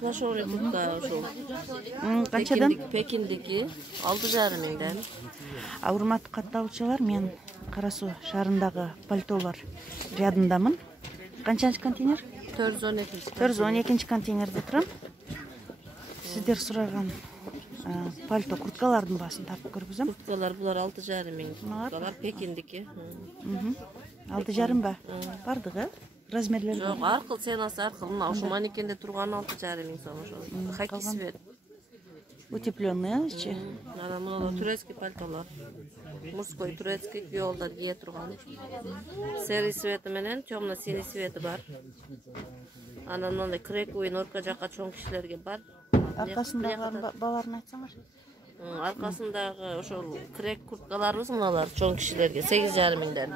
Плашовый куртка ошол. Канчадан? Пекиндики 6,5 миңден. Урматтуу катталуучулар, мен Кара Суу шаарындагы пальтолор рядындамын. Канчанчы контейнер? 412. 412 контейнерде турам. Сиздер сураган пальто курткалардын баасын тартып көргүзөм. Курткалар булар 6,5 миң. Курткалар Пекиндики. 6,5 ба? Бардыгы? Размерлери Жок, аркыл ценасы аркыл. Мына ушу манекенде турган 6,5 миң сом ошол. Хаки свет. Утепленные içi. Ana мына турецкий пальтолор. Мужской турецкий күйөөлөр кие турган. Серый свети менен темно-синий свети бар. Анан мындай крековый норка жакка чоң кишилерге бар. Аркасындагы бааларын айтсаңар. Аркасындагы ошол крек курткаларыбыз мыналар чоң кишилерге 8,5 миңден.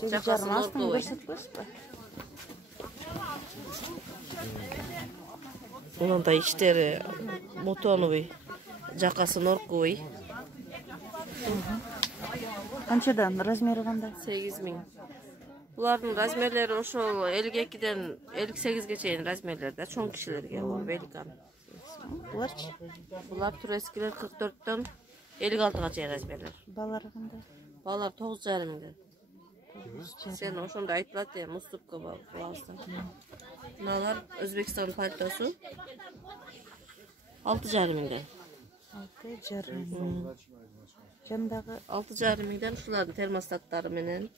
8,5 астын көрсөтпөйсүзбү? Мындай иштери мутоновый, жакасы норковый. Канчадан размери кандай? 8 миң. Булардын размерлери ошол 52ден 58ге чейин размерлерде, чоң кишилерге ол великан. Буларчы? Булар турецкилер 44дөн 56га чейин размерлер. Балары кандай? Балар 9,5 миңден. Sen ошондо айтылат эми уступка кылабыздар. Мыналар Өзбекстан пальтосу 6,5 миңден. 6,5 миң. Жандагы 6,5 миңден ушулардын термостаттары менен.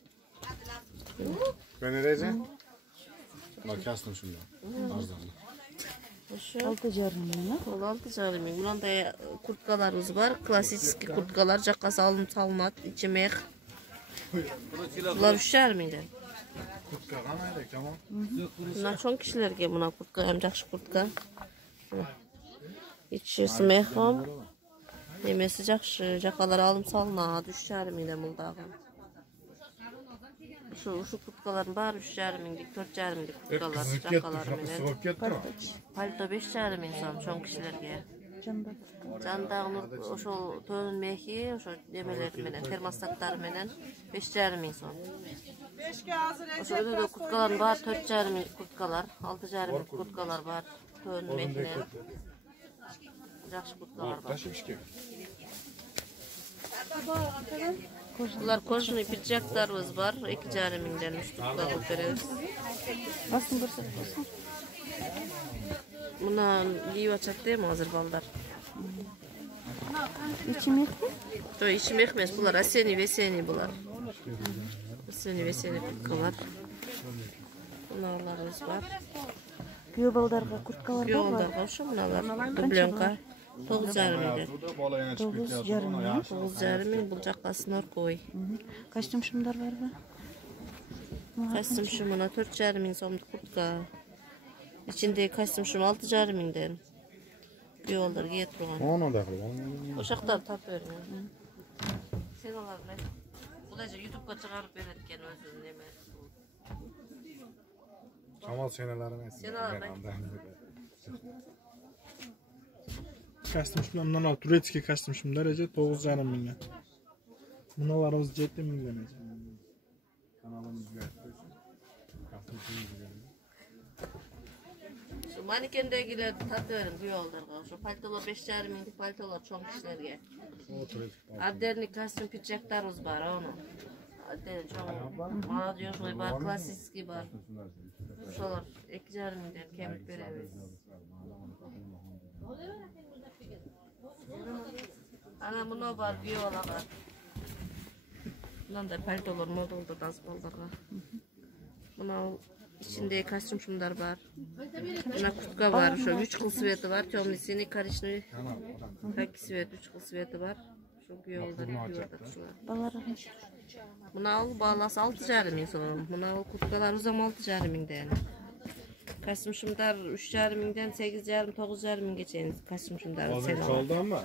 Benerece? Bak yastım şimdi. Arzanlı. Ошо 6,5 миң. Ол 6,5 миң. Мындай курткаларыбыз бар. Классический курткалар, жаккасы алынып салынат, ичи мех. Булар 3,5 миңден. Kutka kamaydı tamam. Мына чоң кишилерге мына куртка эм жакшы куртка. Ичиси мехом. Немеси жакшы, жакалар алынып салынат, 3,5 миңден бул дагы. Ушу курткалардын баары 3,5 миңдик, 4,5 миңдик курткалар, жакалары менен. Пальто 5,5 миң сом чоң кишилерге. Жандагы ошол тоонун мехи, ошо немелери менен, термостаттары менен 5,5 миң сом. Ошол өйдө курткалардын баары 4,5 миң курткалар, 6,5 миң курткалар бар, тоонун мехинен. Жакшы курткалар бар. Булар кожаный пиджактарыбыз бар, 2,5 миңден штукка кылып беребиз. Басын көрсөтпөйсүң? Мына кийип атышат эми азыр балдар. Ичи мехпи? Жок, ичи мех эмес, булар осенний, весенний булар. Осенний, весенний курткалар. Мыналарыбыз бар. Күйөө балдарга курткалар Күйөө барбы? балдарга ошо мыналар. Дубленка 9,5 миңден. 9,5 миң. 9,5 миң, бул жаккасы норковый. Костюм шымдар барбы? Костюм шымына 4,5 миң сомдук куртка. Ичиндеги костюм шым 6,5 миңден. Күйөө балдар кие турган. Onu da kıl. Ошол жактарды тартып бериң. Сен аларды айт. Бул эже YouTube'га чыгарып берет экен өзүнүн неме. Kamal senelerini etsin. Kastım şimdi bundan Turecki kastım şimdi derece 9,5 milyon. Bunlarımız 7 milyon ece. Kanalımız göstersin. Kastım şimdi Şu manikendegiler tартып бериң күйөө балдарга. Ошо пальтолор 5,5 миңдик пальтолор чоң кишилерге. Отдельный костюм пиджактарыбыз бар, аны. Отдельный чоң. Молодежный бар, классический бар. Ошолор 2,5 миңден кемип беребиз. Ана мына бар күйөө балага. Мындай пальтолор модулду таза балдарга. Мына ичинде костюм шумдар бар. Мына куртка бар, ошо 3 кыл свети бар, темный, синий, коричневый. Хаки свет, 3 кыл свети бар. Ошо күйөө балдар кийип атат ушулар. Балары канча? Мына ал бааласы 6,5 миң сом. Мына ал курткаларыбыз да 6,5 миңден. Костюм шумдар 3,5 миңден 8,5, 9,5 миңге чейин костюм шумдар сел. Soldan mı?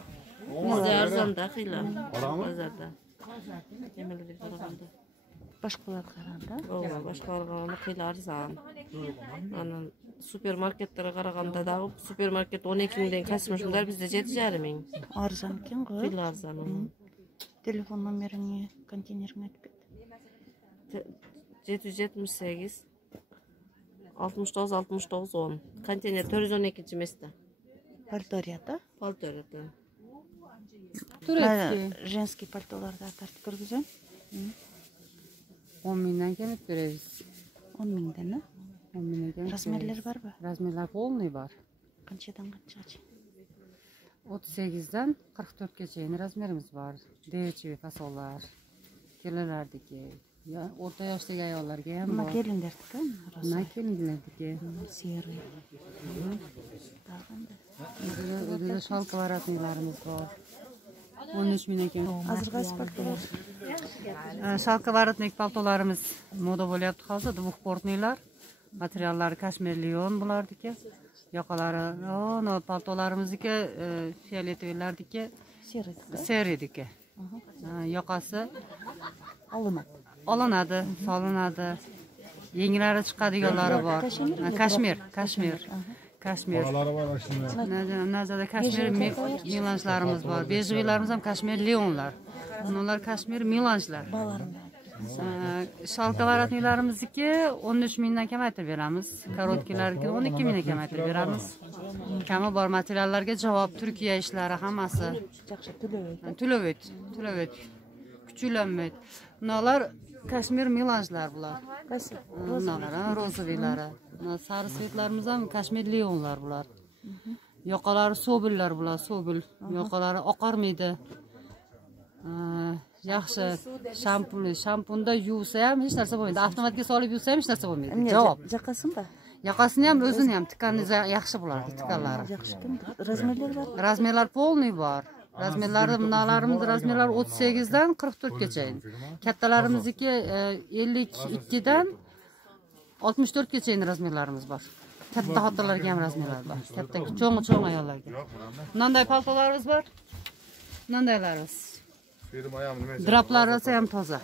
Бизде арзанда кыйла. Базарда. Эмелерге караганда. Башкаларга караганда? Ооба, башкаларга караганда кыйла арзан. Анан супермаркеттерге караганда дагы супермаркет 12 миңден костюм шумдар бизде 7,5 миң. Арзан экен го. Кыйла арзан. Телефон номериңи, контейнериңи айтып кет. 778 69 10. Konteyner 412 место. Пальторияда. Полтората. Женский пальтоларда тартып көргүзөм. 10 mindən kelib beririz. 10 миңден. 10 mindən kelib. Размерлер барбы? Razmerlar полный бар. Канчадан канчага? 38'den 44'e çeyin razmerimiz var. Değişiği fasollar. Kelelerdeki. Ya orta yaştaki ayollar gelen Мына var. келиндердики. Buna kelindilerdeki. Серый. Ödede şalkı varatmılarımız var. 13 mindən kelib. Азыр кайсы пальтолар? Şalkı varatnik paltolarımız moda bo'lyapti hozir. Двухпортныйлар. Materialları kaşmirliyon bulardiki. Yoqalari, no paltolarimizniki fioletovilardiki Серый. seridiki. Yoqasi Алынат. olinadi, solinadi. Yenglari chiqadiganlari bor. Kashmir. Paraları var aslında. Nazarda kashmir milanjlarimiz bor. Bejvilarimiz ham kashmir leonlar. Ular kashmir milanjlar. Shalkavarotnilarimizniki 13 mingdan kamaytirib beramiz. Korotkilarga 12 mingdan kamaytirib beramiz. Kami bor materiallarga javob Turkiya ishlari hammasi. Жакшы төлөбөйт. Tülövet. Küçülenmet. Bunlar kashmir milanjlar bular. Кайсы? Bunlar rozoviylari. Sarı svetlarimiz ham kashmir leonlar bular. Yoqalari sobillar bular, sobil. Yoqalari oqarmaydi. Yaxshi shampunda yuvsa ham hech narsa bo'lmaydi. Avtomatga solib yuvsa ham hech narsa bo'lmaydi. Javob. Жакасын ба? Yoqasini ham o'zini ham tikanni yaxshi bo'ladi, tikanlari. Жакшы экен. Размерлер бар? Razmerlar polniy bor. Razmerlari bunalarimiz razmerlar 38 dan 44 gachayin. Kattalarimizniki 52 dan 64 gachayin razmerlarimiz bor. Katta xotinlarga ham razmerlar bor. Katta cho'ng ayollarga. Bunday paltolarimiz bor. Bundaylarimiz. Benim ayağım nime? Draplari ham toza.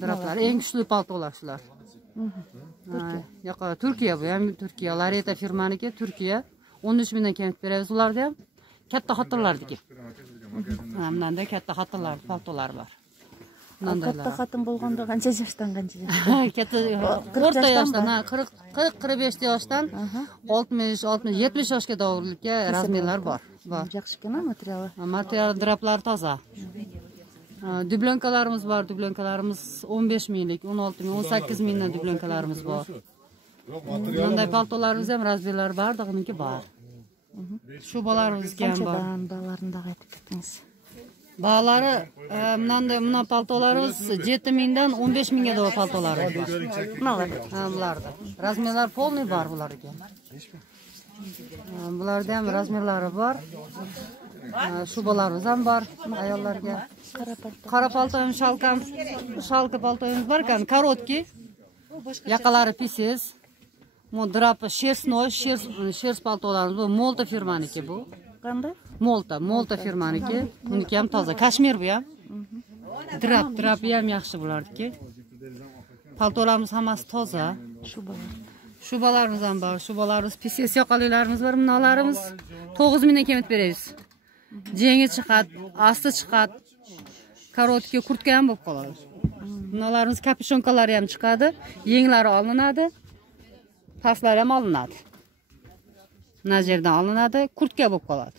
Draplar eng kuchli paltolar shular. Yo'q, Turkiya bu ham Turkiya. Lareta firmaniki Turkiya. 13 mingdan kelib beramiz ularda ham. Katta xotinlardiki. Bunday katta xotinlar paltolar bor. Катта хатын болгондо канча жаштан канча жаш? Katta o'rta yoshdan 40-45 yoshdan 60-70 yoshga davrlikka razmerlar bor. Жакшы экен материалы. Material draplar toza. Dublonkalarimiz bor. Dublonkalarimiz 15 minglik, 16 ming, 18 mingdan dublonkalarimiz bor. Bunday paltolarimiz ham razmerlar bor, dag'iniki bor. Shubalarimiz ham bor. Канчадан бааларын дагы айтып кетиңиз. Bağları, mına paltolarımız 7 mingdan 15 mingga da paltolarımız var. Bularda. Razmerlar polniy var bularga. Bularda ham razmerlari bor. Shubalarimiz ham bor ayollarga. Qora paltoyim, shalka paltoyimiz bor ekan, korotki. Yaqalari pisiz. Bu drap shers paltolarimiz bu Molta firmaniki bu. Qanday? Molta firmaniki. Buniki ham toza. Kashmir bu ham. Drap ham yaxshi bo'lardiki. Paltolarimiz hammasi toza. Shubalarimiz ham bor. Shubalarimiz pisiz yoqalilarimiz bor. Bunalarimiz 9 mingdan kelib beramiz. Jengi chiqadi, asti chiqadi. Korotki kurtka ham bo'lib qoladi. Bunalarimiz kapishonkalari ham chiqadi. Yenglari olinadi. Pastlari ham olinadi. Nazerdan olinadi, kurtka bo'lib qoladi.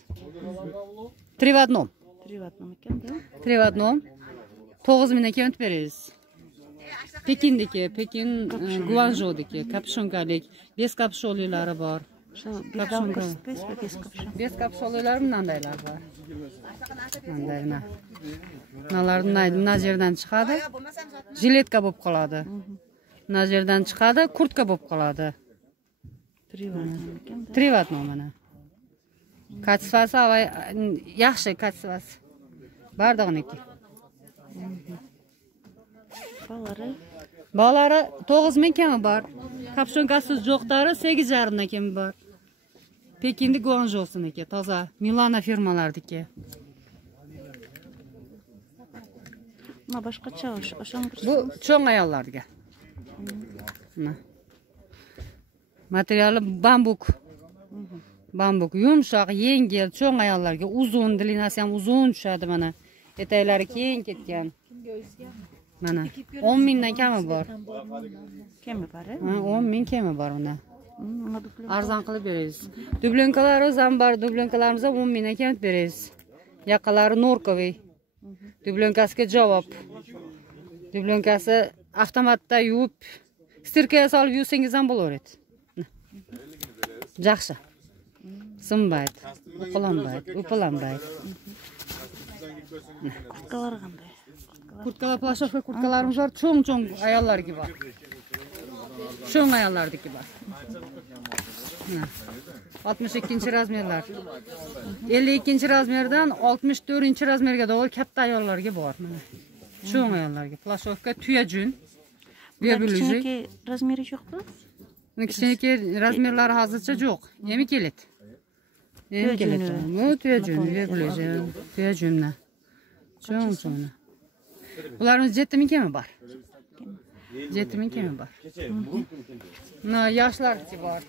3 в 1. 3 в 1 ekan, da? 3 в 1. 9 mingdan kelib beramiz. Pekin Guangzhoudagi kapishongalik, bez kapishonlilari bor. Bez kapishonlilar bundaylar bor. Bundayna. Bunalarni nazerdan chiqadi, jiletka bo'lib qoladi. Nazerdan chiqadi, kurtka bo'lib qoladi. 3 в 1 ekan. 3 в 1 mana. Katsvasi yaxshi katsvasi. Bardog'niki. Balari 9 ming kami bor. Kapshonkasiz jo'qlari 8,5 dan kami bor. Pekinda Guangzhou'siniki, toza Milana firmalardiki. Mana boshqacha o'shanga. Bu cho'ng ayollarga. Materiali bambuk yumshoq, yengil, cho'ng ayollarga, uzun, длинasi ham uzun tushadi mana. Etaklari keng ketgan. Mana 10 mingdan kami bor. Kemi bor? 10 ming kemi bor bunda. Arzon qilib beramiz. Dublenkalarimiz ham bor. Dublenkalarimiz ham 10 mingdan kam beramiz. Yaqalari Norkoviy. Dublenkasiga javob. Dublenkasi avtomatda yuvib, stirkaga solib yuvsangiz ham bo'laveradi. Yaxshi. Sinmaydi, upilanmaydi. Kurtkalar qanday? Kurtkalar, plashovka kurtkalarimiz var. Çoğun ayollar gibi var. Çoğun ayollardaki var. 62 razmerler. 52 razmerden 64 razmerga doğru katta ayollar gibi var. Çoğun ayollar gibi. Plashovka tüyacün. Kichkinaki razmeri yo'qmi? Kichkinaki razmerlari hozircha yo'q. Yemi keladi. Yemi keladi. Bu tüyacün, tüyacünna. Çoğun. Bularımız 7 kemi var. 7 kemi var. Yaşlardaki var.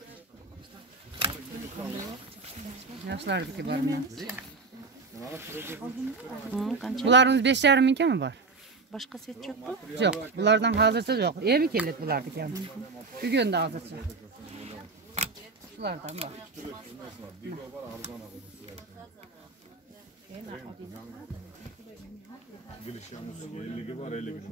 Yaşlardaki var. Bularımız 5,5 kemi var. Başka set yok mu? Yok. Bulardan hazırsa yok. Evi kellet bulardaki yani. Bugün de hazırsa. Şulardan bak. Giriş yalnız 50 var 50 gün.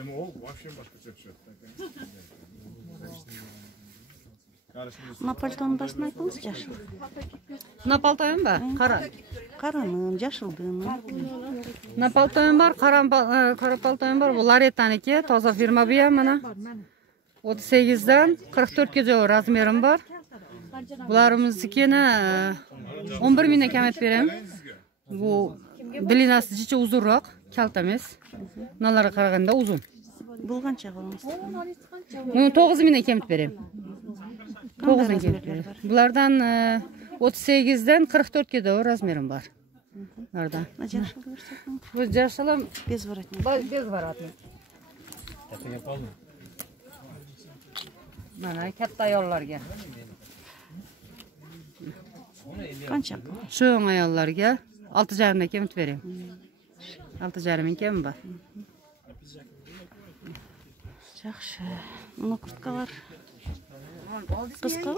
Ama o вообще başka şey. Na paltonun başına aytыңыз жашыл. Na paltoyum var. Qara. Qaranın, жашылдын. Na paltoyum var. Qara paltoyum var. Bu Larettaniki. Toza firma bu ham mana. 38'den 44'ge razmerim var. Bularımızdakini 11 mingdan kam etib berem. Bu длинасы jicha uzunroq, kalta emas. Bunalarga qaraganda uzun. Bu qancha qolamiz? Buni 9 mingdan kam etib berem. 9 mingdan kam etib berem. Bulardan 38'den 44'ge doğru razmerim var. Bulardan. Жашыл көрсөтүң. Bu yaşalım Безворотник. bezvaratnik. Mana katta ayollarga. Qancha? Çoğun ayollarga 6,5 dan kam etib berem. 6,5 ming kam bor. Yaxshi. Mana kurtkalar. Qisqa?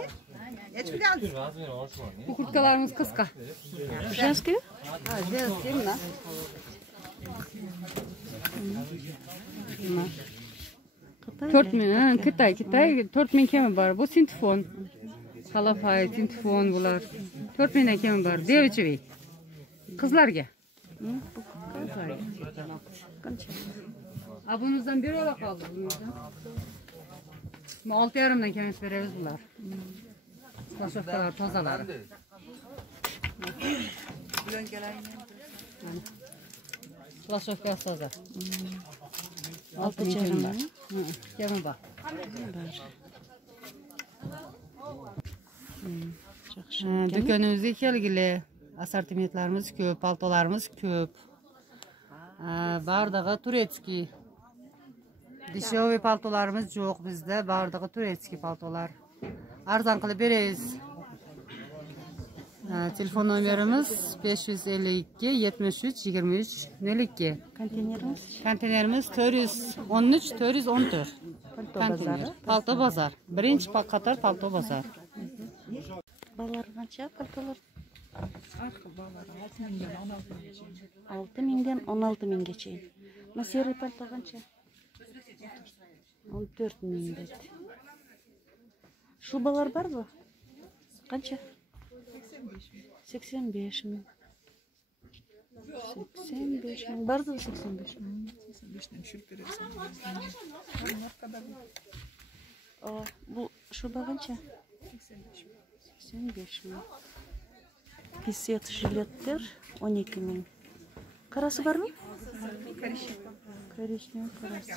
Bu kurtkalarımız kıska. Женский? Ha, женский mi? Qitay. 4 ming, Kitay 4 ming kemi var. Bu sintifon. Halafay, sintifon bular. 4 mingdan kemi var. Devchivi. Qizlarga. Qancha? Abunuzdan bir ola qoldi bundan. 6,5 dan kam beramiz bular. Plashovkalar tozalari. Plashovkasi toza. 6,5 var. Kemi bor. Yaxshi. Dükkanımızda kelgili assortimentlarimiz ko'p, paltolarimiz ko'p. Bardağı turetskiy. Dishyoviy paltolarimiz yo'q bizda, bardağı turetskiy paltolar. Arzon qilib beramiz. Telefon nomerimiz 552 73 23 02. Konteynerimiz? Konteynerimiz 413 414. Palto bozori. Palto bozor. Birinchi qator palto bozor. Balalar qancha paltolar? 6 mingdan 16 minggacha. Naseri palto qancha? 14 ming dedi. Şubalar var mı? Qancha? 85 ming. 85 ming. Barda 85 ming. 85'den düşürüp verirsen. Bu şuba qancha? 85 ming. Pisset jiletler 12 ming. Qarası var mı? Korishnev qarasi.